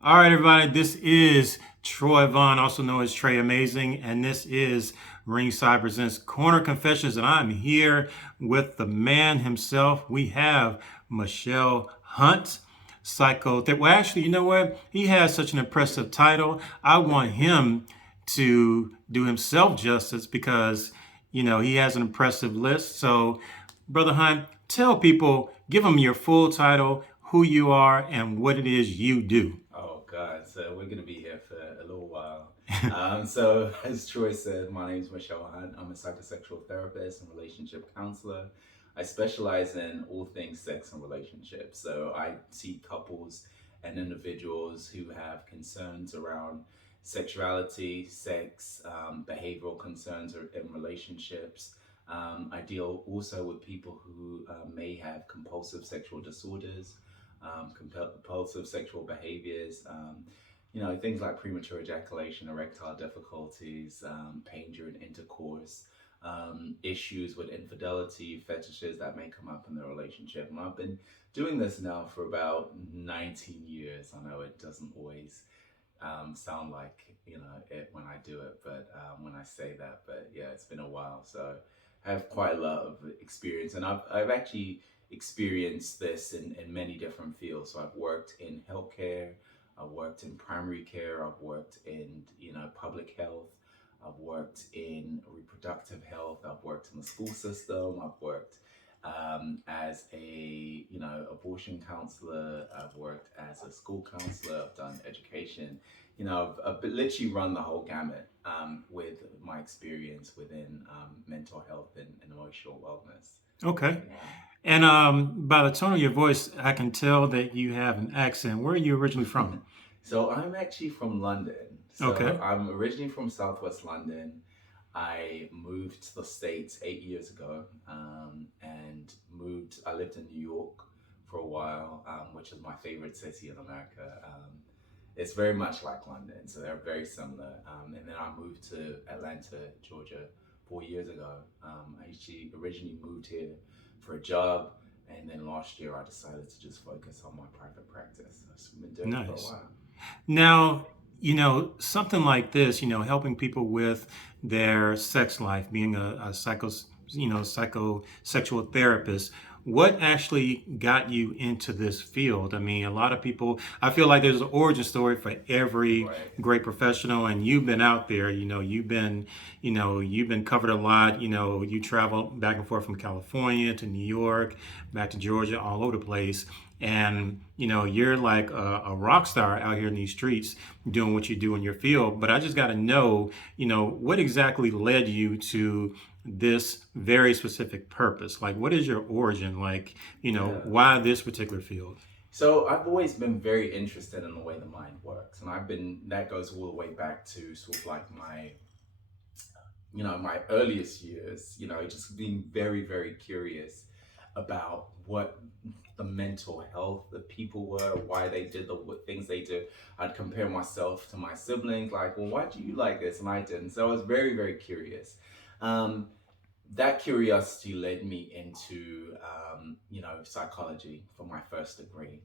All right, everybody. This is Troy Vaughn, also known as Trey Amazing, and this is Ringside Presents Corner Confessions. And I'm here with the man himself. We have Machel Hunt, psychotherapist. Well, actually, you know what? He has such an impressive title. I want him to do himself justice because he has an impressive list. So, Brother Hunt, tell people, give them your full title, who you are, and what it is you do. Oh God, so we're gonna be here for a little while. So as Troy said, my name is Machel Hunt. I'm a psychosexual therapist and relationship counselor. I specialize in all things sex and relationships. So I see couples and individuals who have concerns around sexuality, sex, behavioral concerns in relationships. I deal also with people who may have compulsive sexual disorders, compulsive sexual behaviors, things like premature ejaculation, erectile difficulties, pain during intercourse, issues with infidelity, fetishes that may come up in the relationship. And I've been doing this now for about 19 years. I know it doesn't always sound like it when I do it, but when I say that, but yeah, it's been a while, so I have quite a lot of experience, and I've actually experienced this in many different fields. So I've worked in healthcare, I've worked in primary care, I've worked in public health, I've worked in reproductive health, I've worked in the school system, I've worked as a abortion counselor, I've worked as a school counselor, I've done education. I've literally run the whole gamut with my experience within mental health and emotional wellness. Okay. Yeah. And by the tone of your voice, I can tell that you have an accent. Where are you originally from? So I'm actually from London. So Okay. I'm originally from Southwest London. I moved to the States 8 years ago, and moved. I lived in New York for a while, which is my favorite city in America. It's very much like London, so they're very similar. And then I moved to Atlanta, Georgia, 4 years ago. I actually originally moved here for a job, and then last year I decided to just focus on my private practice. So I've been doing it for a Nice. while. Now, something like this, helping people with their sex life, being a psychosexual therapist. What actually got you into this field? I mean, a lot of people, I feel like there's an origin story for every Right. great professional, and you've been out there, you've been covered a lot. You travel back and forth from California to New York, back to Georgia, all over the place. And you're like a rock star out here in these streets doing what you do in your field. But I just got to know, what exactly led you to this very specific purpose? Like, what is your origin? Like, Yeah. why this particular field? So I've always been very interested in the way the mind works, and that goes all the way back to sort of like my earliest years, just being very, very curious about what the mental health of people were, why they did the things they did. I'd compare myself to my siblings, like, well, why do you like this and I didn't? So I was very, very curious. Um, that curiosity led me into psychology for my first degree.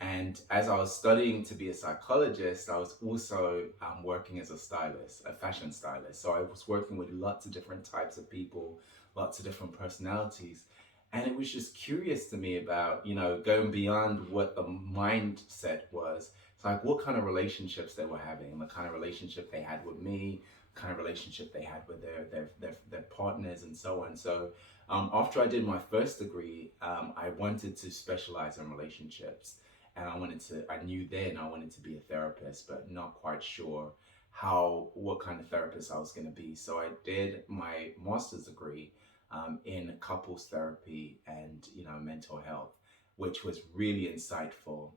And as I was studying to be a psychologist, I was also working as a stylist, a fashion stylist. So I was working with lots of different types of people, lots of different personalities. And it was just curious to me about, going beyond what the mindset was. It's like what kind of relationships they were having, the kind of relationship they had with me, kind of relationship they had with their partners, and so on. So after I did my first degree, I wanted to specialize in relationships, and I knew then I wanted to be a therapist, but not quite sure what kind of therapist I was going to be. So I did my master's degree in couples therapy and mental health, which was really insightful.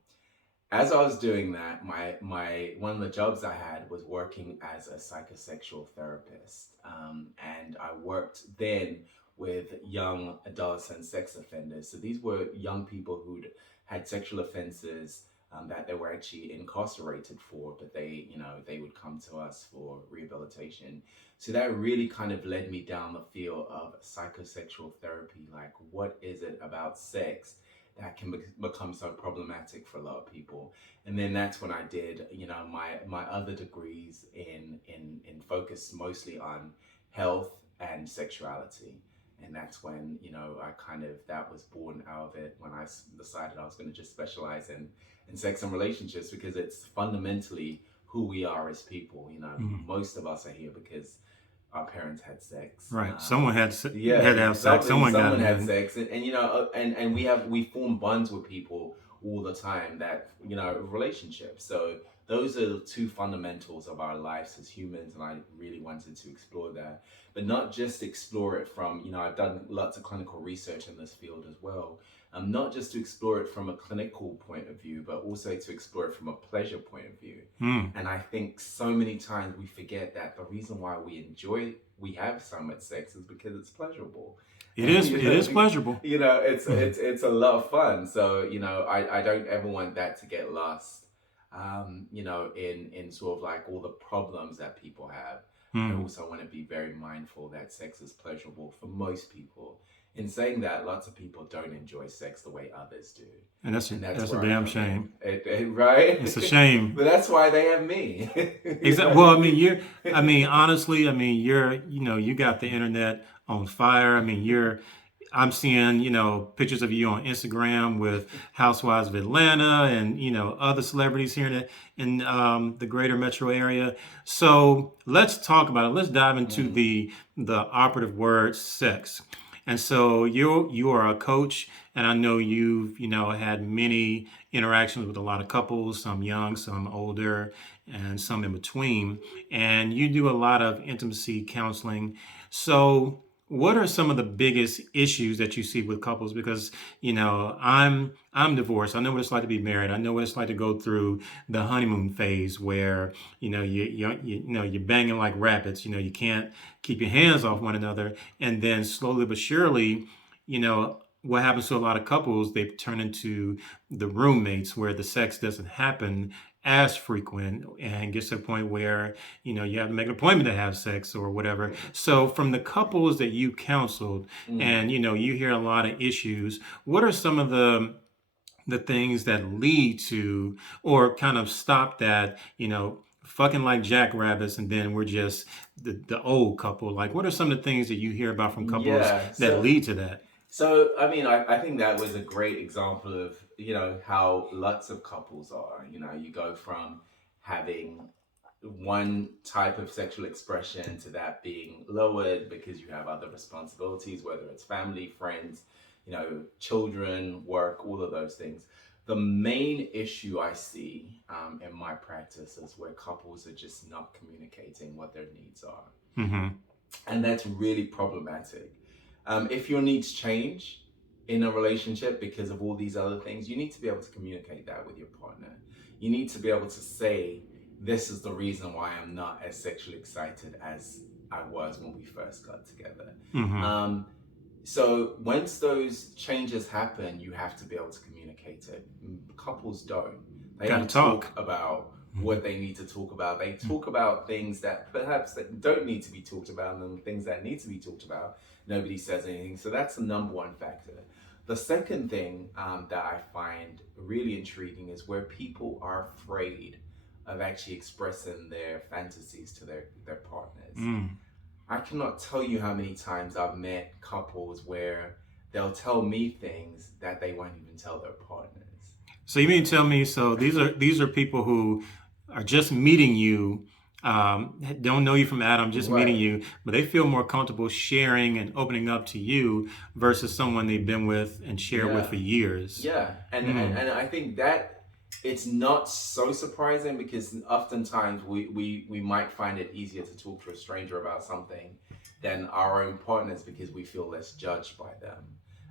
As I was doing that, my one of the jobs I had was working as a psychosexual therapist, and I worked then with young adults and sex offenders. So these were young people who'd had sexual offenses that they were actually incarcerated for, but they would come to us for rehabilitation. So that really kind of led me down the field of psychosexual therapy. Like, what is it about sex that can become so problematic for a lot of people. And then that's when I did, my other degrees in focus mostly on health and sexuality. And that's when, I kind of, that was born out of it, when I decided I was going to just specialize in sex and relationships, because it's fundamentally who we are as people. Mm. Most of us are here because our parents had sex. Right. Someone Yeah, had to have sex. something. Someone got Someone it had in. sex, and we form bonds with people all the time. That relationships. So those are the two fundamentals of our lives as humans, and I really wanted to explore that, but not just explore it from. I've done lots of clinical research in this field as well. Not just to explore it from a clinical point of view, but also to explore it from a pleasure point of view. Mm. And I think so many times we forget that the reason why we have so much sex is because it's pleasurable. It And is. It is pleasurable. it's a lot of fun. So I don't ever want that to get lost. In sort of like all the problems that people have. I Mm. also want to be very mindful that sex is pleasurable for most people. In saying that, lots of people don't enjoy sex the way others do, And that's and that's that's a where I damn come in. shame. Right? It's a shame. But that's why they have me. Exactly. Well, I mean, honestly, I mean, you got the internet on fire. I mean, I'm seeing, pictures of you on Instagram with Housewives of Atlanta and, other celebrities here in the greater metro area. So let's talk about it. Let's dive into Mm, the operative word, sex. And so you are a coach, and I know you've, had many interactions with a lot of couples, some young, some older, and some in between. And you do a lot of intimacy counseling. So what are some of the biggest issues that you see with couples? Because I'm divorced. I know what it's like to be married. I know what it's like to go through the honeymoon phase where you're banging like rabbits. You can't keep your hands off one another, and then slowly but surely, what happens to a lot of couples, they turn into the roommates where the sex doesn't happen as frequent and gets to a point where you have to make an appointment to have sex or whatever. So from the couples that you counseled, mm. and you hear a lot of issues, what are some of the things that lead to or kind of stop that, fucking like jackrabbits, and then we're just the old couple? Like, what are some of the things that you hear about from couples Yeah. that So lead to that? So, I mean, I think that was a great example of, how lots of couples are. You go from having one type of sexual expression to that being lowered because you have other responsibilities, whether it's family, friends, children, work, all of those things. The main issue I see in my practice is where couples are just not communicating what their needs are. Mm-hmm. And that's really problematic. If your needs change in a relationship because of all these other things, you need to be able to communicate that with your partner. You need to be able to say, this is the reason why I'm not as sexually excited as I was when we first got together. Mm-hmm. Um, so once those changes happen, you have to be able to communicate it. Couples don't. They Got to don't talk talk. about Mm-hmm. what they need to talk about. They talk about things that perhaps that don't need to be talked about, and then things that need to be talked about, nobody says anything. So that's the number one factor. The second thing that I find really intriguing is where people are afraid of actually expressing their fantasies to their partners. Mm. I cannot tell you how many times I've met couples where they'll tell me things that they won't even tell their partners. So you mean to tell me, so these are people who are just meeting you, don't know you from Adam, just meeting Right. you, but they feel more comfortable sharing and opening up to you versus someone they've been with and shared with Yeah. for years. Yeah. Mm. And I think that it's not so surprising because oftentimes we might find it easier to talk to a stranger about something than our own partners because we feel less judged by them.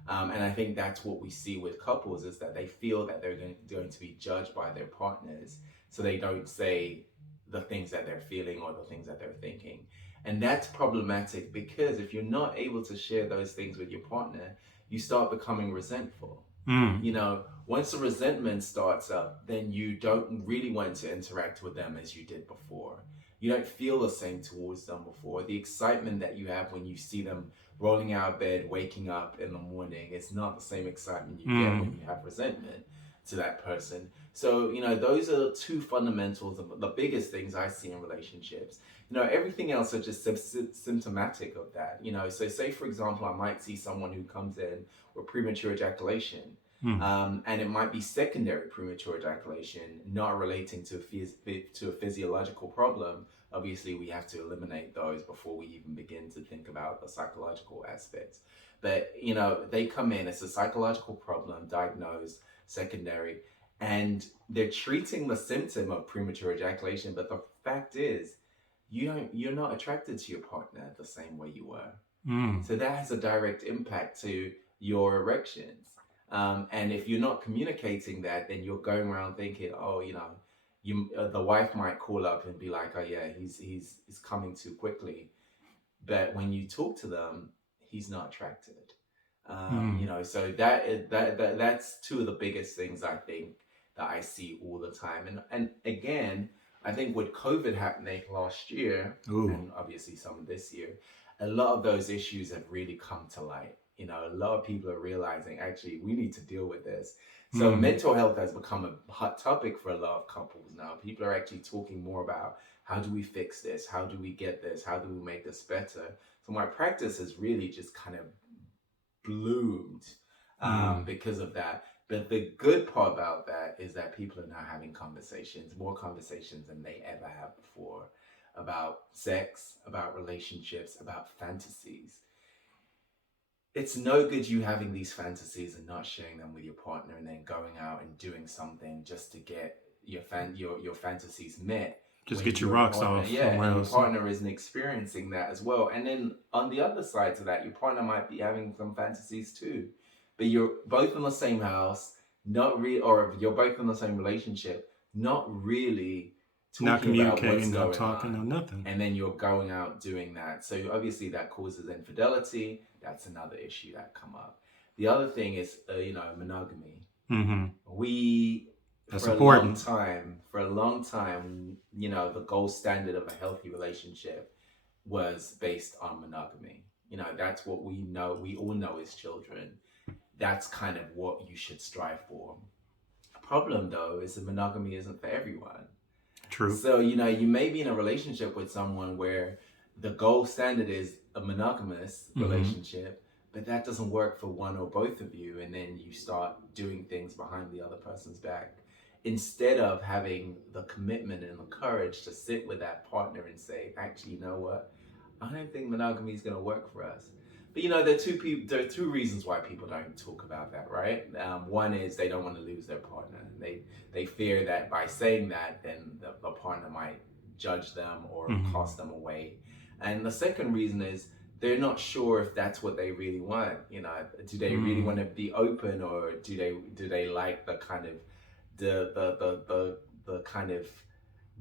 And I think that's what we see with couples is that they feel that they're going to be judged by their partners. So they don't say the things that they're feeling or the things that they're thinking. And that's problematic because if you're not able to share those things with your partner, you start becoming resentful. Mm. Once the resentment starts up, then you don't really want to interact with them as you did before. You don't feel the same towards them before. The excitement that you have when you see them rolling out of bed, waking up in the morning, it's not the same excitement you get when Mm. you have resentment to that person. So, those are two fundamentals of the biggest things I see in relationships. Everything else are just symptomatic of that. So say, for example, I might see someone who comes in with premature ejaculation. Mm. And it might be secondary premature ejaculation, not relating to a physiological problem. Obviously, we have to eliminate those before we even begin to think about the psychological aspects. But, they come in, it's a psychological problem, diagnosed, secondary, and they're treating the symptom of premature ejaculation. But the fact is, you're not attracted to your partner the same way you were. Mm. So that has a direct impact to your erections. And if you're not communicating that, then you're going around thinking, oh, the wife might call up and be like, oh yeah, he's coming too quickly. But when you talk to them, he's not attracted. Mm. So that's two of the biggest things I think that I see all the time. And again, I think with COVID happening last year, Ooh. and obviously some of this year, a lot of those issues have really come to light. A lot of people are realizing actually we need to deal with this. So Mm. mental health has become a hot topic for a lot of couples now. People are actually talking more about how do we fix this? How do we get this? How do we make this better? So my practice has really just kind of bloomed Mm. because of that. But the good part about that is that people are now having conversations, more conversations than they ever have before, about sex, about relationships, about fantasies. It's no good you having these fantasies and not sharing them with your partner and then going out and doing something just to get your fantasies met Just when get your your rocks partner, off yeah, somewhere and your else. partner isn't experiencing that as well. And then on the other side to that, your partner might be having some fantasies too, but you're both in the same house, not real, or you're both in the same relationship, not really Not talking about what's communicating, not going talking, no on, nothing. and then you're going out doing that. So obviously that causes infidelity. That's another issue that come up. The other thing is, monogamy. Mm-hmm. We, That's important. for a long time, the gold standard of a healthy relationship was based on monogamy. That's what we know. We all know as children. That's kind of what you should strive for. Problem though is that monogamy isn't for everyone. True. So, you may be in a relationship with someone where the gold standard is a monogamous Mm-hmm. relationship, but that doesn't work for one or both of you. And then you start doing things behind the other person's back. Instead of having the commitment and the courage to sit with that partner and say, actually, you know what? I don't think monogamy is going to work for us. But there are two reasons why people don't talk about that, right? One is they don't want to lose their partner. They fear that by saying that, then the partner might judge them or Mm-hmm. cast them away. And the second reason is they're not sure if that's what they really want. Do they really Mm. want to be open, or do they like the kind of the kind of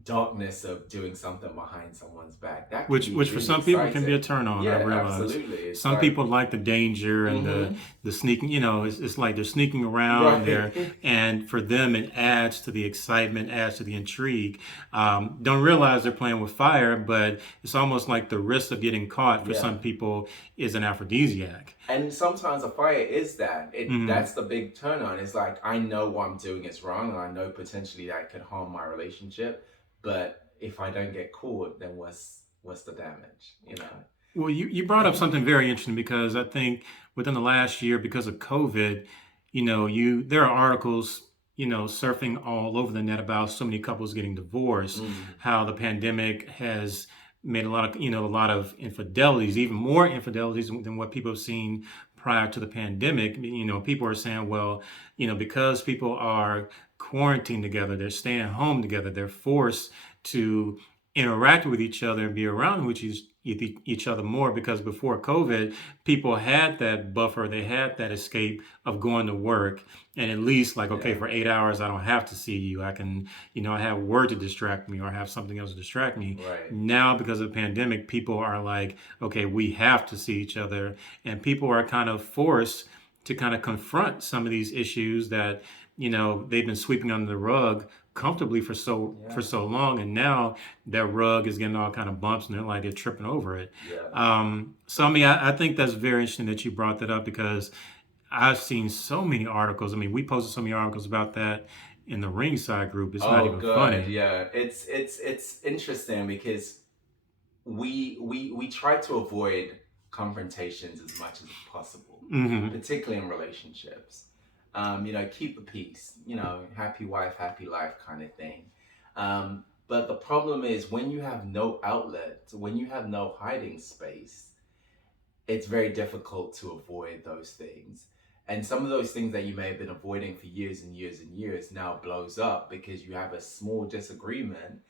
darkness of doing something behind someone's back? That can be Which for really some people can be a exciting. turn on, I Yeah, realize. absolutely. It's Some like, people like the danger and mm-hmm. the sneaking, it's like they're sneaking around there. Right. And for them, it adds to the excitement, adds to the intrigue. Don't realize they're playing with fire, but it's almost like the risk of getting caught for Yeah. some people is an aphrodisiac. And sometimes a fire is that. Mm. That's the big turn on. It's like, I know what I'm doing is wrong, and I know potentially that could harm my relationship. But if I don't get caught, then what's the damage? Well, you brought up something very interesting because I think within the last year, because of COVID, there are articles, surfing all over the net about so many couples getting divorced, Mm, how the pandemic has made a lot of infidelities, even more infidelities than what people have seen prior to the pandemic. People are saying, well, because people are quarantined together, they're staying home together, they're forced to interact with each other and be around each other more, because before COVID, people had that buffer, they had that escape of going to work, and at least like, okay, yeah. for 8 hours, I don't have to see you. I can, I have work to distract me or I have something else to distract me. Right. Now, because of the pandemic, people are like, okay, we have to see each other, and people are kind of forced to kind of confront some of these issues that they've been sweeping under the rug comfortably for Yeah. so long, and now their rug is getting all kind of bumps, and they're like they're tripping over it. Yeah. So I mean, I think that's very interesting that you brought that up because I've seen so many articles. I mean, we posted so many articles about that in the ringside group. It's not Oh, even good. funny. Yeah. It's interesting because we try to avoid confrontations as much as possible, Hmm. particularly in relationships. Keep the peace. Happy wife, happy life, kind of thing. But the problem is when you have no outlet, when you have no hiding space, it's very difficult to avoid those things. And some of those things that you may have been avoiding for years and years and years now blows up because you have a small disagreement,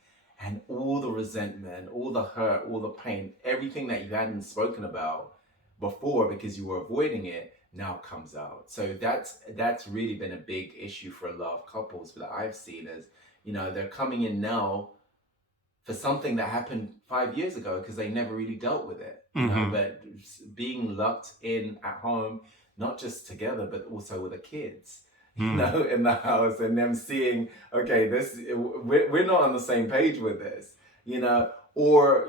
and all the resentment, all the hurt, all the pain, everything that you hadn't spoken about before because you were avoiding it now comes out. So that's really been a big issue for a lot of couples that I've seen is, they're coming in now for something that happened 5 years ago because they never really dealt with it, Hmm. but being locked in at home, not just together, but also with the kids, Mm. in the house, and them seeing, okay, we're not on the same page with this, or,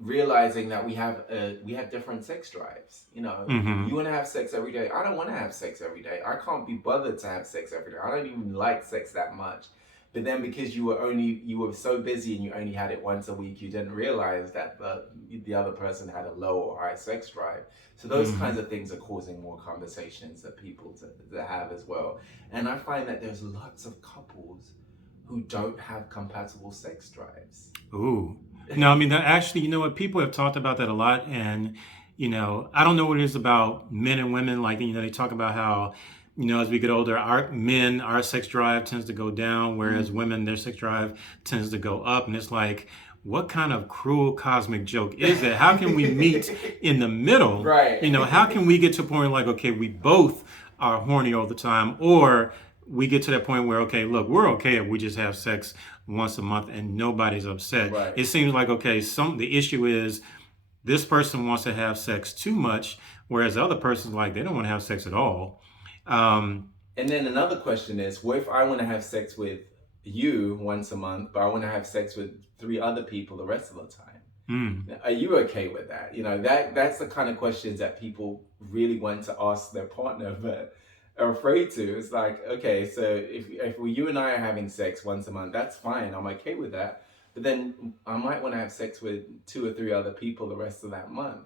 realizing that we have different sex drives. You Hmm. want to have sex every day. I don't want to have sex every day. I can't be bothered to have sex every day. I don't even like sex that much. But then because you were so busy and you only had it once a week, you didn't realize that the other person had a low or high sex drive. So those kinds Hmm. of things are causing more conversations that people to have as well. And I find that there's lots of couples who don't have compatible sex drives. Ooh. No, I mean, that actually, you know what? People have talked about that a lot. And, I don't know what it is about men and women. Like, they talk about how, as we get older, our sex drive tends to go down, whereas Mm. women, their sex drive tends to go up. And it's like, what kind of cruel cosmic joke is that? How can we meet in the middle? How can Right. we get to a point like, okay, we both are horny all the time, or we get to that point where, okay, look, we're okay if we just have sex once a month and nobody's upset. Right. It seems like, okay, the issue is this person wants to have sex too much, whereas the other person's like they don't want to have sex at all. Um, And then another question is, what if I want to have sex with you once a month, but I want to have sex with three other people the rest of the time? mm, Are you okay with that? That's the kind of questions that people really want to ask their partner, but are afraid to. It's like, okay, so you and I are having sex once a month, that's fine. I'm okay with that. But then I might want to have sex with two or three other people the rest of that month.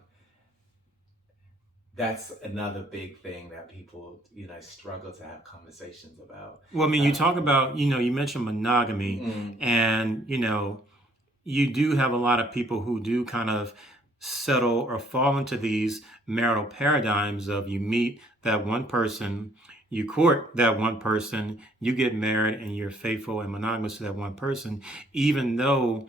That's another big thing that people, struggle to have conversations about. well, I mean, you Uh, talk about, you mentioned monogamy, mm, and you do have a lot of people who do kind of settle or fall into these marital paradigms of you meet that one person, you court that one person, you get married, and you're faithful and monogamous to that one person, even though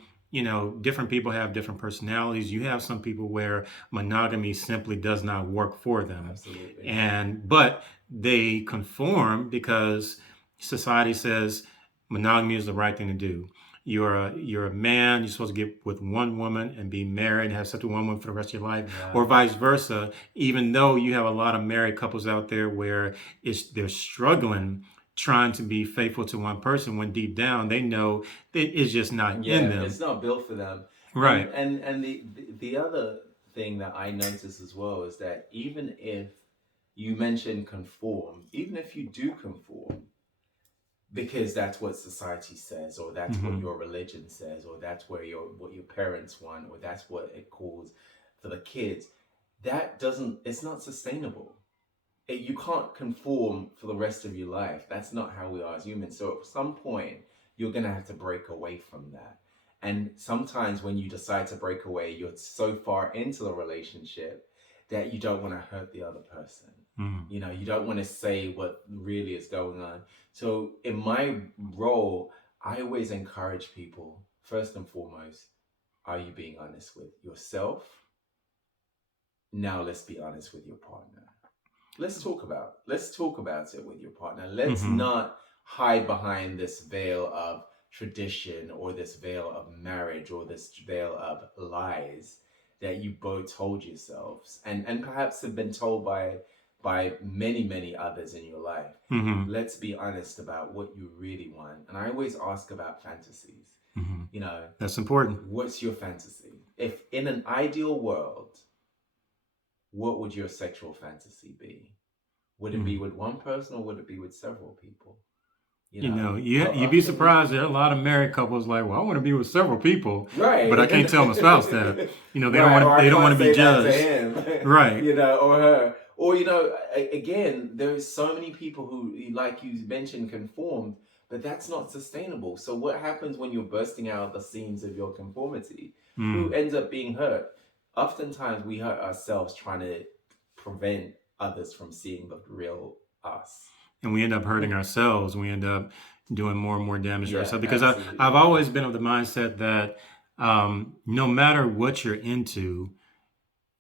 different people have different personalities. You have some people where monogamy simply does not work for them, absolutely. and but they conform because society says monogamy is the right thing to do. You're a man. You're supposed to get with one woman and be married and have sex with one woman for the rest of your life, Yeah. or vice versa. Even though you have a lot of married couples out there where they're struggling trying to be faithful to one person when deep down they know that it's just not in Yeah, it's them. not built for them. And Right. the other thing that I notice as well is that even if you mention conform, even if you do conform, because that's what society says, or that's what Hmm. your religion says, or that's what your parents want, or that's what it calls for the kids, that doesn't it's not sustainable. You can't conform for the rest of your life. That's not how we are as humans. So at some point, you're going to have to break away from that. And sometimes when you decide to break away, you're so far into the relationship that you don't want to hurt the other person. Hmm. You don't want to say what really is going on. So in my role, I always encourage people, first and foremost, are you being honest with yourself? Now let's be honest with your partner. Let's talk about it with your partner. Let's Hmm. not hide behind this veil of tradition or this veil of marriage or this veil of lies that you both told yourselves and perhaps have been told by many, many others in your life. Mm-hmm. Let's be honest about what you really want. And I always ask about fantasies. Mm-hmm. You know, That's important. what's your fantasy? If in an ideal world, what would your sexual fantasy be? Would it be with one person or would it be with several people? You know, you'd be Often we, surprised. There are a lot of married couples like, well, I want to be with several people, but I right, can't tell my spouse that. You know, right, or I they don't want can't to be say that to judged. him, Right. you know, or her, or again, there's so many people who, like you mentioned, conformed, but that's not sustainable. So what happens when you're bursting out the seams of your conformity? Who Mm. ends up being hurt? Oftentimes, we hurt ourselves trying to prevent others from seeing the real us. And we end up hurting ourselves. We end up doing more and more damage to Yeah, ourselves because I've absolutely. always been of the mindset that no matter what you're into,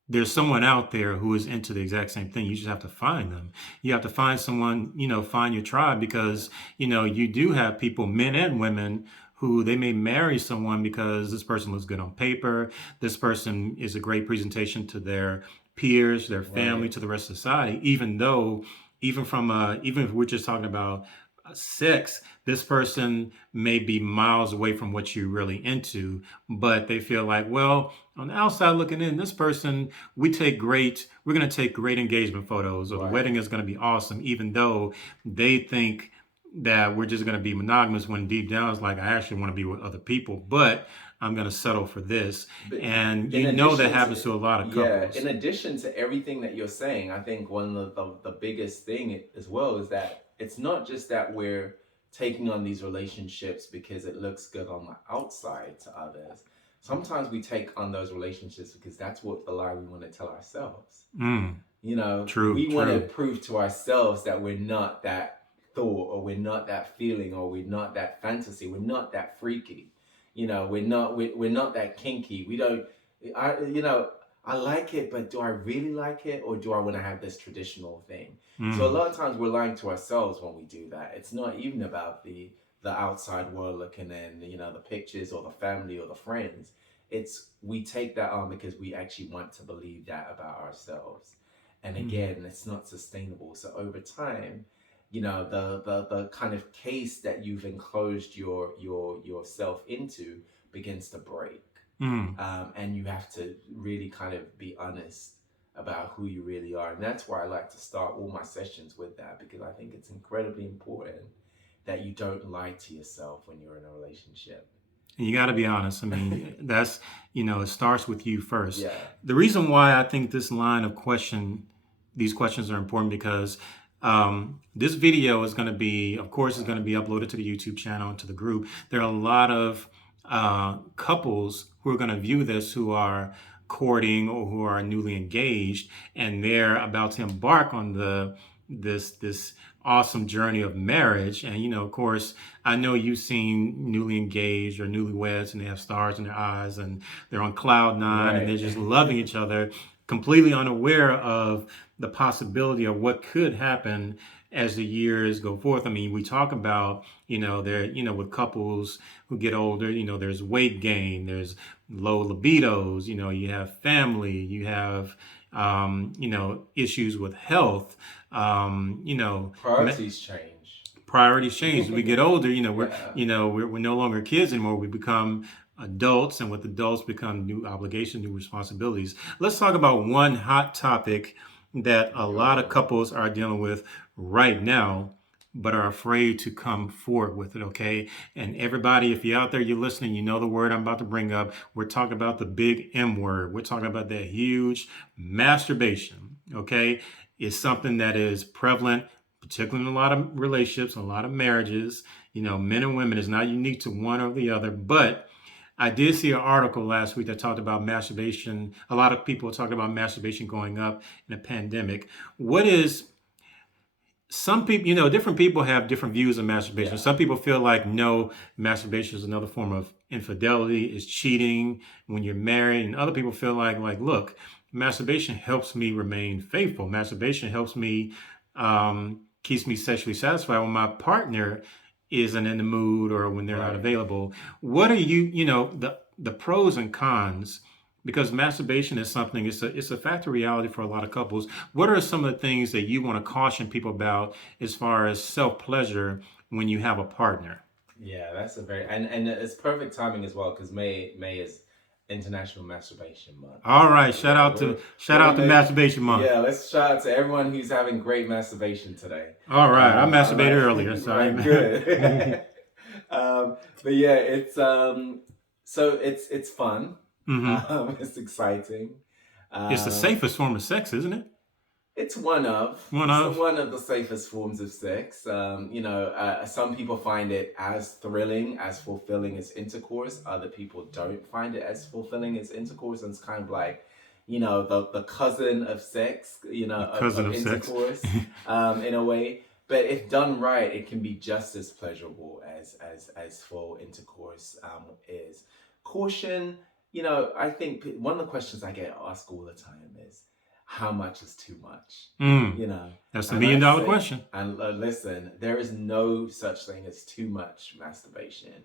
there's someone out there who is into the exact same thing. You just have to find them. You have to find someone, find your tribe because, you do have people, men and women, who they may marry someone because this person looks good on paper. This person is a great presentation to their peers, their family, Right. to the rest of society, even though, even if we're just talking about sex, this person may be miles away from what you're really into, but they feel like, well, on the outside looking in, this person, we're going to take great engagement photos, or the Right. wedding is going to be awesome, even though they think that we're just going to be monogamous, when deep down it's like, I actually want to be with other people, but I'm going to settle for this. But And in that addition happens to to a lot of yeah, couples. in addition to everything that you're saying, I think one of the biggest thing as well is that it's not just that we're taking on these relationships because it looks good on the outside to others. Sometimes we take on those relationships because that's what the lie we want to tell ourselves. Mm, You know, true, we want to true. prove to ourselves that we're not that thought, or we're not that feeling, or we're not that fantasy, we're not that freaky. You know, we're not that kinky. We don't. I like it, but do I really like it, or do I want to have this traditional thing? So a Mm, lot of times we're lying to ourselves when we do that. It's not even about the outside world looking in, the pictures or the family or the friends. It's we take that on because we actually want to believe that about ourselves. And mm, again, it's not sustainable. So over time, the kind of case that you've enclosed yourself into begins to break, mm. and you have to really kind of be honest about who you really are. And that's why I like to start all my sessions with that, because I think it's incredibly important that you don't lie to yourself when you're in a relationship. And you got to be honest. I mean, that's, it starts with you first. Yeah. The reason why I think this line of these questions are important because this video is going to be, of course, is going to be uploaded to the YouTube channel and to the group. There are a lot of couples who are going to view this who are courting or who are newly engaged, and they're about to embark on this awesome journey of marriage. And of course, I know you've seen newly engaged or newlyweds, and they have stars in their eyes, and they're on cloud nine, and they're Right. just loving each other, completely unaware of the possibility of what could happen as the years go forth. I mean, we talk about, with couples who get older, there's weight gain, there's low libidos, you have family, you have, issues with health, Priorities change. priorities change. As we get older, Yeah. we're no longer kids anymore. We become adults, and with adults become new obligations, new responsibilities. Let's talk about one hot topic that a lot of Yo. couples are dealing with right now, but are afraid to come forward with it. Okay, and everybody, if you're out there, you're listening, you know the word I'm about to bring up. We're talking about the big M word. We're talking about that huge masturbation. Okay, it's something that is prevalent, particularly in a lot of relationships, a lot of marriages. Men and women is not unique to one or the other, but I did see an article last week that talked about masturbation. A lot of people talked about masturbation going up in a pandemic. What is Some people, different people have different views of masturbation. Yeah. Some people feel like, no, masturbation is another form of infidelity, is cheating when you're married. And other people feel like, look, masturbation helps me remain faithful. Masturbation helps me, keeps me sexually satisfied when my partner isn't in the mood or when they're not Right. available. What are the pros and cons Because masturbation is something, it's a fact of reality for a lot of couples. What are some of the things that you want to caution people about as far as self pleasure when you have a partner? Yeah, that's a very and it's perfect timing as well because May is International Masturbation Month. All So right, yeah, shout we're out in to the masturbation month. yeah. Let's shout out to everyone who's having great masturbation today. All right, I I masturbated like earlier, so right, I. good. But yeah, it's so it's fun. Hmm. It's exciting. It's the Um, safest form of sex, isn't it? it's one of One it's of. one of the safest forms of sex. Some people find it as thrilling, as fulfilling as intercourse. Other people don't find it as fulfilling as intercourse, and it's kind of like, the cousin of sex, The cousin of of sex. intercourse, in a way. But if done right, it can be just as pleasurable as full intercourse is. Caution, I think one of the questions I get asked all the time is, how much is too much? Mm, You know, that's the and I $1 million say, question. and listen, there is no such thing as too much masturbation.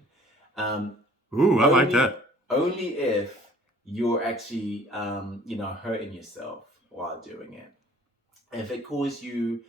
Um, Ooh, I like only that. only if you're actually hurting yourself while doing it. If it causes you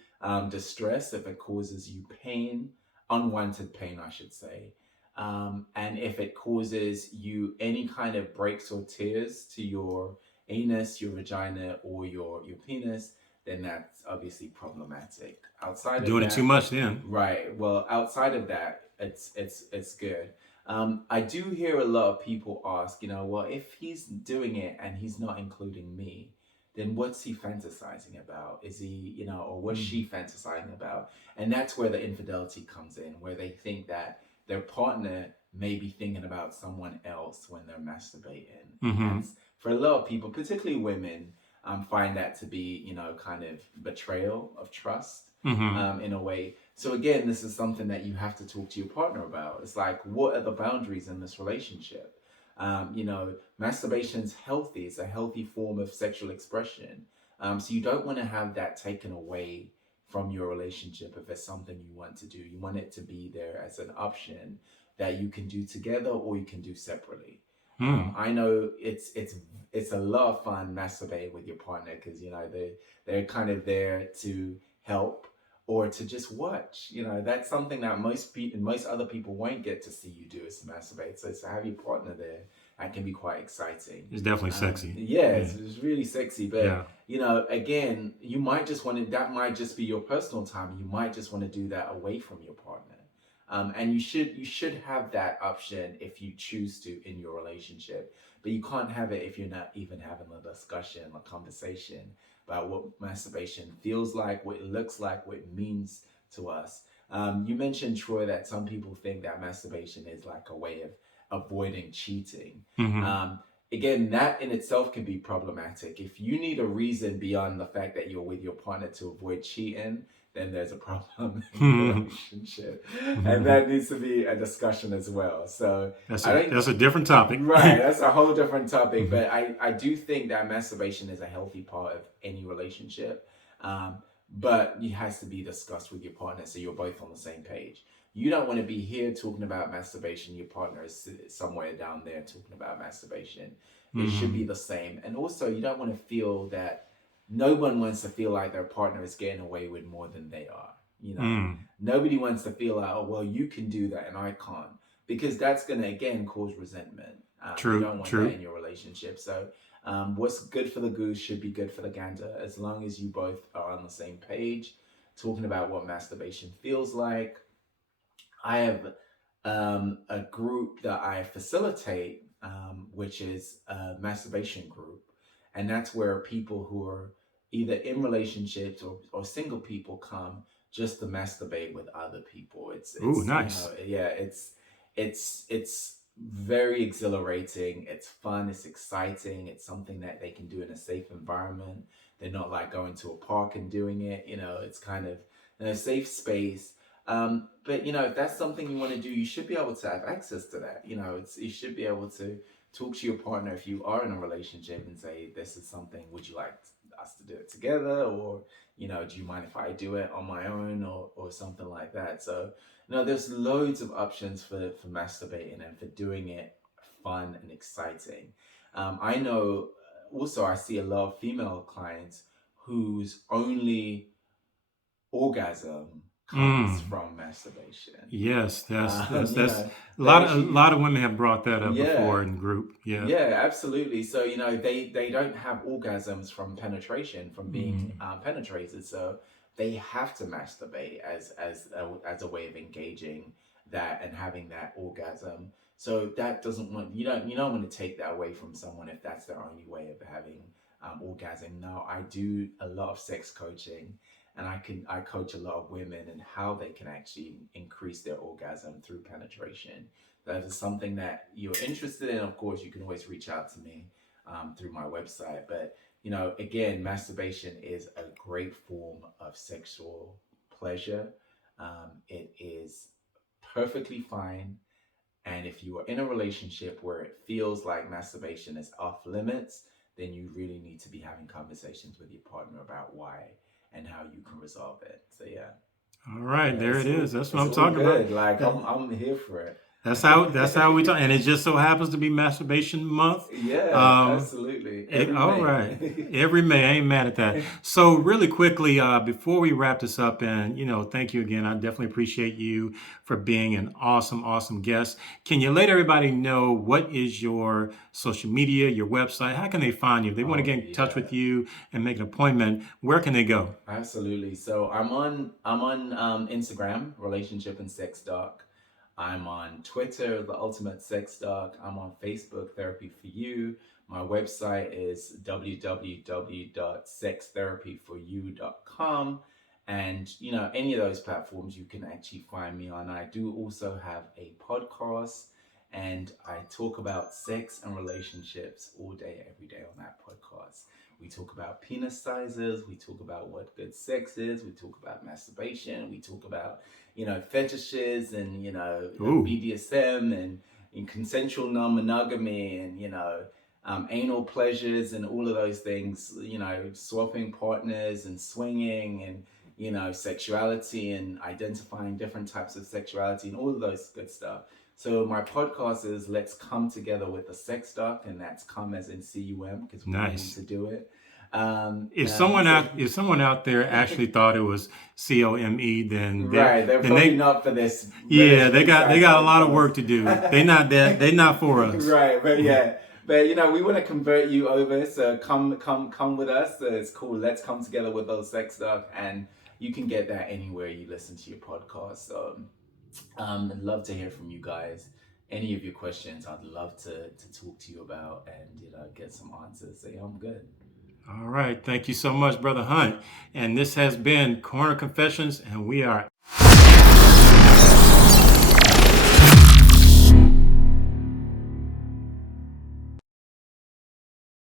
distress, if it causes you pain, unwanted pain, I should say, and if it causes you any kind of breaks or tears to your anus, your vagina, or your penis, then that's obviously problematic. Outside of Doing it too that, much then. right. Well, outside of that, it's good. I do hear a lot of people ask, well, if he's doing it and he's not including me, then what's he fantasizing about? Is he, or what's Mm. she fantasizing about? And that's where the infidelity comes in, where they think that their partner may be thinking about someone else when they're masturbating. And Mm-hmm. that's, for a lot of people, particularly women, find that to be, kind of betrayal of trust, Mm-hmm. in a way. So again, this is something that you have to talk to your partner about. It's like, what are the boundaries in this relationship? Masturbation's healthy. It's a healthy form of sexual expression. So you don't want to have that taken away from your relationship if it's something you want to do. You want it to be there as an option that you can do together or you can do separately. Mm. I know it's a lot of fun masturbating with your partner because they're kind of there to help or to just watch. That's something that most other people won't get to see you do is to masturbate. So to have your partner there, that can be quite exciting. It's definitely sexy. Yeah, Yeah. it's really sexy. But Yeah. again, you might just want to. That might just be your personal time. You might just want to do that away from your partner. And you should have that option if you choose to in your relationship, but you can't have it if you're not even having a discussion, a conversation about what masturbation feels like, what it looks like, what it means to us. You mentioned, Troy, that some people think that masturbation is like a way of avoiding cheating. Mm-hmm. Um, Again, that in itself can be problematic. If you need a reason beyond the fact that you're with your partner to avoid cheating, then there's a problem in your relationship, and that needs to be a discussion as well. So That's I a think that's a different topic. right, that's a whole different topic, Mhm. but I do think that masturbation is a healthy part of any relationship, um, but it has to be discussed with your partner so you're both on the same page. You don't want to be here talking about masturbation. Your partner is somewhere down there talking about masturbation. It should be Mhm. the same, and also you don't want to feel that no one wants to feel like their partner is getting away with more than they are. Mm. Nobody wants to feel like, oh, well, you can do that and I can't, because that's going to again cause resentment. You True. don't want that True. in your relationship. So, what's good for the goose should be good for the gander, as long as you both are on the same page, talking about what masturbation feels like. I have a group that I facilitate, which is a masturbation group. And that's where people who are either in relationships or single people come just to masturbate with other people. Ooh, It's nice. yeah, it's very exhilarating. It's fun. It's exciting. It's something that they can do in a safe environment. They're not like going to a park and doing it. It's kind of in a safe space, but if that's something you want to do, you should be able to have access to that. You should be able to talk to your partner if you are in a relationship and say, "This is something. Would you like us to do it together, or do you mind if I do it on my own, or something like that?" So, there's loads of options for masturbating and for doing it fun and exciting. I know also I see a lot of female clients whose only orgasm comes Mm. from masturbation. Yes, You that's know, a she's lot of women have brought that up before yeah, in group. Yeah. yeah, absolutely. So, they don't have orgasms from penetration, from being Mm. penetrated. So they have to masturbate as a way of engaging that and having that orgasm. So that doesn't want you don't want to take that away from someone if that's their only way of having orgasm. Now, I do a lot of sex coaching, and I coach a lot of women and how they can actually increase their orgasm through penetration. That is something that you're interested in, of course, you can always reach out to me through my website. But, again, masturbation is a great form of sexual pleasure. It is perfectly fine. And if you are in a relationship where it feels like masturbation is off limits, then you really need to be having conversations with your partner about why and how you can resolve it. So yeah, All right, yeah, there it is. That's what it's I'm all talking about. good. Like That, I'm here for it. that's how we talk, and it just so happens to be masturbation month. Yeah, Um, absolutely. Every All May. right. Every May, I ain't mad at that. So, really quickly, before we wrap this up, and thank you again. I definitely appreciate you for being an awesome, awesome guest. Can you let everybody know what is your social media, your website? How can they find you? If they want to Oh get in touch yeah, with you and make an appointment, where can they go? absolutely. So I'm on Instagram, relationship and sex doc. I'm on Twitter, the ultimate sex doc. I'm on Facebook, Therapy for You. My website is www.sextherapyforyou.com. And any of those platforms you can actually find me on. I do also have a podcast, and I talk about sex and relationships all day, every day on that podcast. We talk about penis sizes. We talk about what good sex is. We talk about masturbation. We talk about, fetishes and, Ooh, BDSM and consensual non-monogamy and, anal pleasures and all of those things, swapping partners and swinging and, sexuality and identifying different types of sexuality and all of those good stuff. So my podcast is Let's Come Together with the Sex Doc, and that's come as in CUM because we need nice. to do it. So If someone out there actually thought it was COME, then right, they're probably they not for this yeah, they ringside got a lot of podcast. work to do. They not for us. Right, but yeah, but we want to convert you over. So come with us. So it's cool. Let's come together with those sex stuff, and you can get that anywhere you listen to your podcast. So I'd love to hear from you guys. Any of your questions, I'd love to talk to you about and get some answers. So yeah, I'm good. All right. Thank you so much, Brother Hunt. And this has been Corner Confessions, and we are